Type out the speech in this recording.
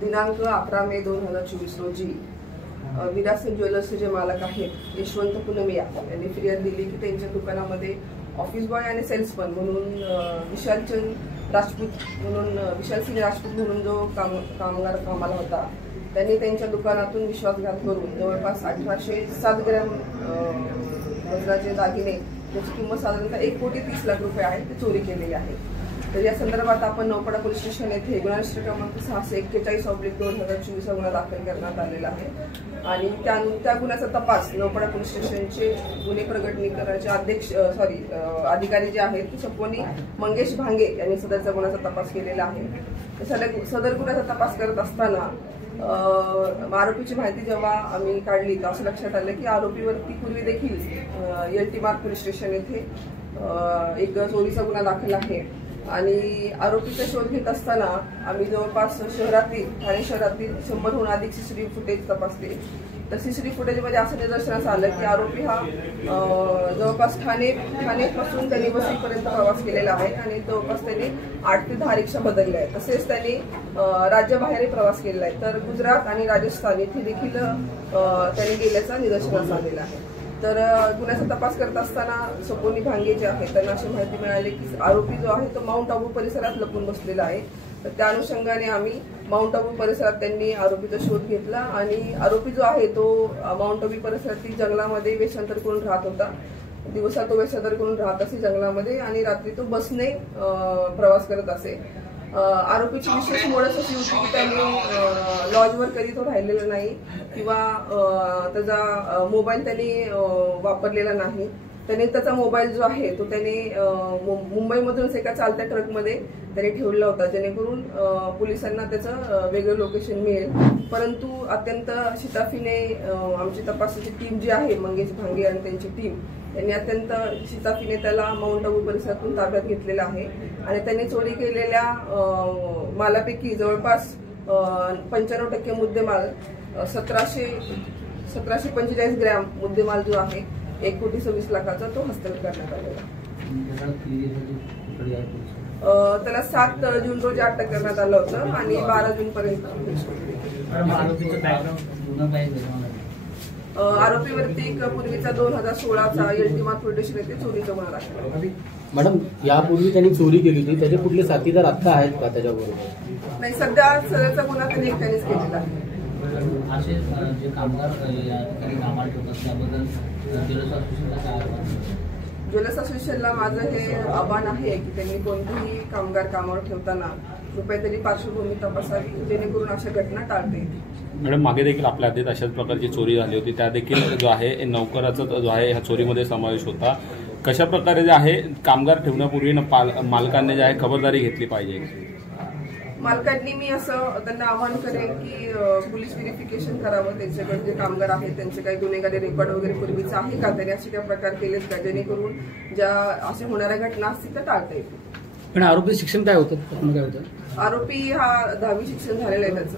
दिनांक 11 मे 2024 रोजी विरासत ज्वेलर्सचे जे मालक आहेत यशवंत पुनमिया यांनी फिर्याद दिली की त्यांच्या दुकानामध्ये ऑफिस बॉय आणि सेल्समन म्हणून विशालचंद राजपूत म्हणून जो कामगार कामाला होता त्यांनी त्यांच्या दुकानातून विश्वासघात करून जवळपास 1807 ग्रॅम वजनाचे दागिने ज्याची किंमत साधारणतः 1,30,00,000 रुपये आहे ते चोरी केलेली आहे। तर या संदर्भात आपण नौपाडा पोलीस स्टेशन येथे गुन्हा नोंद क्रमांक 641/2024 गुन्हा दाखल करण्यात आलेला आहे आणि त्या गुन्ह्याचा तपास नौपाडा पोलीस स्टेशनचे गुन्हे प्रगटनीकरणाचे अधिकारी जे आहेत सपोनी मंगेश भांगे यांनी सदरच्या गुन्ह्याचा तपास केलेला आहे। सदर गुन्ह्याचा तपास करत असताना आरोपीची माहिती जेव्हा आम्ही काढली तर असं लक्षात आलं की आरोपीवरती पूर्वी देखील एलटी मार्ग पोलीस स्टेशन येथे एक चोरीचा गुन्हा दाखल आहे आणि आरोपीचा शोध घेत असताना आम्ही जवळपास ठाणे शहरातील 100हून अधिक सीसीटीव्ही फुटेज तपासले। तर सीसीटीव्ही फुटेजमध्ये असं निदर्शनास आलं की आरोपी हा जवळपास ठाणेपासून त्यांनी वसईपर्यंत प्रवास केलेला आहे आणि जवळपास त्यांनी 8 ते 10 रिक्षा बदलल्या आहेत। तसेच त्यांनी राज्याबाहेरही प्रवास केलेला आहे। तर गुजरात आणि राजस्थान येथे देखील त्यांनी गेल्याचा निदर्शनास आलेला आहे। तर गुन्ह्याचा तपास करत असताना सपोनी भांगे जे आहेत त्यांना अशी माहिती मिळाली की आरोपी जो आहे तो माउंट आबू परिसरात लपून बसलेला आहे। तर त्या अनुषंगाने आम्ही माउंट आबू परिसरात त्यांनी आरोपीचा शोध घेतला आणि आरोपी जो आहे तो माउंट आबू परिसरातील जंगलामध्ये वेषांतर करून राहत होता। दिवसा तो वेषांतर करून राहत असे जंगलामध्ये आणि रात्री तो बसने प्रवास करत असे। आरोपीची विशेष मोडस अशी होती की त्यांनी लॉजवर कधी तो राहिलेला नाही किंवा त्याचा मोबाईल त्यांनी वापरलेला नाही। त्याने त्याचा मोबाईल जो आहे तो त्याने मुंबईमधूनच एका चालत्या ट्रकमध्ये त्याने ठेवला होता जेणेकरून पोलिसांना त्याचं वेगळं लोकेशन मिळेल। परंतु अत्यंत शिताफीने आमची तपासाची टीम जी आहे मंगेश भांगे आणि त्यांची टीम त्यांनी अत्यंत शिताफीने त्याला माउंट आबू परिसरातून ताब्यात घेतलेला आहे आणि त्यांनी चोरी केलेल्या मालापैकी जवळपास 95% मुद्देमाल 1745 ग्रॅम मुद्देमाल जो आहे 1,26,00,000 तो हस्तगत करण्यात आलेला। त्याला 7 जून रोजी अटक करण्यात आलं होतं आणि 12 जून पर्यंत आरोपीवरती एक पूर्वीचा 2016चा एलटी मार्ग पोलीस स्टेशन येथे चोरीचा गुन्हा दाखल। मॅडम यापूर्वी त्यांनी चोरी केली होती त्याचे कुठले साथीदार आता आहेत का त्याच्याबरोबर? नाही, सध्या सदरचा गुन्हा त्यांनी एकट्यानेच केलेला आहे। असे जे कामगार कामाला ठेवतात त्याबद्दल ज्वेलर्स असोसिएशनला माझं हे आव्हान आहे की त्यांनी कोणतेही कामगार कामावर ठेवताना कृपया तरी पार्श्वभूमी तपासावी जेणेकरून अशा घटना टाळता येतील। मॅडम मागे देखील आपल्या आधीत अशाच प्रकारची चोरी झाली होती त्या देखील जो आहे नोकराचा जो आहे ह्या चोरीमध्ये समावेश होता। कशा प्रकारे जे आहे कामगार ठेवण्यापूर्वी मालकांनी जे आहे खबरदारी घेतली पाहिजे? मालकांनी मी असं त्यांना आवाहन करेन की पोलीस व्हेरिफिकेशन करावं त्यांच्याकडे जे कामगार आहेत त्यांचे काही गुन्हेगारी रेकॉर्ड वगैरे पूर्वीचं आहे का, त्यांनी असे काही प्रकार केलेत का जेणेकरून ज्या अशा होणाऱ्या घटना असतील त्या टाळता येतील। पण आरोपी शिक्षण काय होतं? आरोपी हा 10वी शिक्षण झालेलं आहे त्याचं।